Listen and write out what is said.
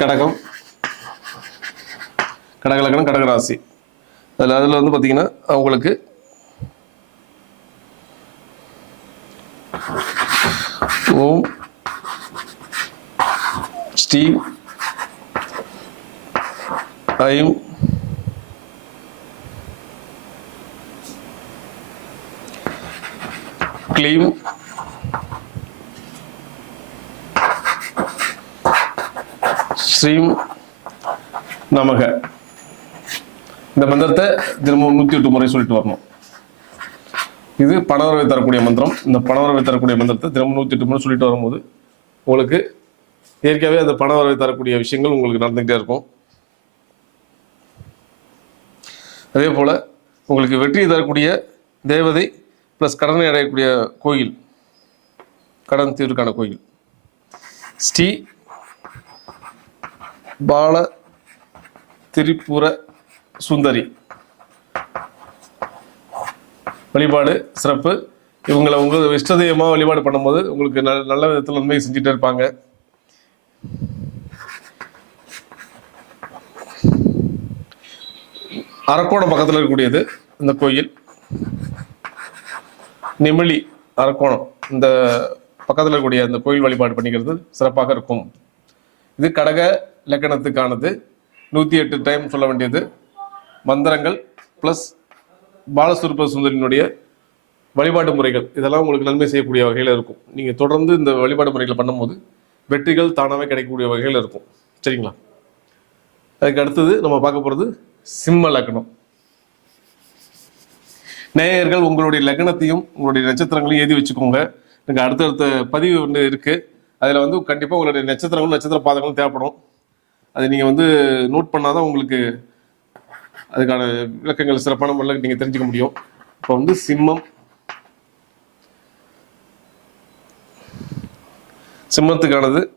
കടകം. കടകലക്കണം കടകരാശി അതിൽ അതിൽ വന്ന് പാത്തീങ്കന്നാ അവൾക്ക് ഓം സ്റ്റീം ഐം ക്ലീം ஸ்ரீம் நமக. இந்த மந்திரத்தை திரும்ப நூற்றி எட்டு முறை சொல்லிட்டு வரணும். இது பணவரவை தரக்கூடிய மந்திரம். இந்த பணவரவை தரக்கூடிய மந்திரத்தை திரும்ப நூற்றி எட்டு முறை சொல்லிட்டு வரும்போது உங்களுக்கு இயற்கையாகவே அந்த பணவரவை தரக்கூடிய விஷயங்கள் உங்களுக்கு நடந்துகிட்டே இருக்கும். அதே போல் உங்களுக்கு வெற்றி தரக்கூடிய தேவதை ப்ளஸ் கடனை அடையக்கூடிய கோயில் கடன் தீர்வுக்கான கோயில். ஸ்ரீ பால திரிபுர சுந்தரி வழிபாடு சிறப்பு. இவங்களை உங்க இஷ்டதெய்வமாக வழிபாடு பண்ணும்போது உங்களுக்கு நல்ல நல்ல விதத்தில் நன்மை செஞ்சுட்டே இருப்பாங்க. அரக்கோணம் பக்கத்தில் இருக்கக்கூடியது இந்த கோயில். நெமிலி அரக்கோணம் இந்த பக்கத்தில் இருக்கக்கூடிய அந்த கோயில் வழிபாடு பண்ணிக்கிறது சிறப்பாக இருக்கும். இது கடக இலக்கணத்துக்கானது நூற்றி எட்டு டைம் சொல்ல வேண்டியது. மந்திரங்கள் ப்ளஸ் பாலசுருப்ப சுந்தரினுடைய வழிபாட்டு முறைகள். இதெல்லாம் உங்களுக்கு நன்மை செய்யக்கூடிய வகையில் இருக்கும். நீங்கள் தொடர்ந்து இந்த வழிபாடு முறைகளை பண்ணும்போது வெற்றிகள் தானாகவே கிடைக்கக்கூடிய வகையில் இருக்கும். சரிங்களா? அதுக்கு அடுத்தது நம்ம பார்க்க போகிறது சிம்ம லக்னம் நேயர்கள் உங்களுடைய லக்னத்தையும் உங்களுடைய நட்சத்திரங்களையும் எழுதி வச்சுக்கோங்க. எனக்கு அடுத்தடுத்த பதிவு ஒன்று இருக்குது அதில் வந்து கண்டிப்பாக உங்களுடைய நட்சத்திரங்களும் நட்சத்திர பாதங்களும் தேவைப்படும். அதை நீங்கள் வந்து நோட் பண்ணாதான் உங்களுக்கு அதுக்கான விளக்கங்கள் சிறப்பான முறையில் நீங்கள் தெரிஞ்சுக்க முடியும். இப்போ வந்து சிம்மம். சிம்மத்துக்கானது.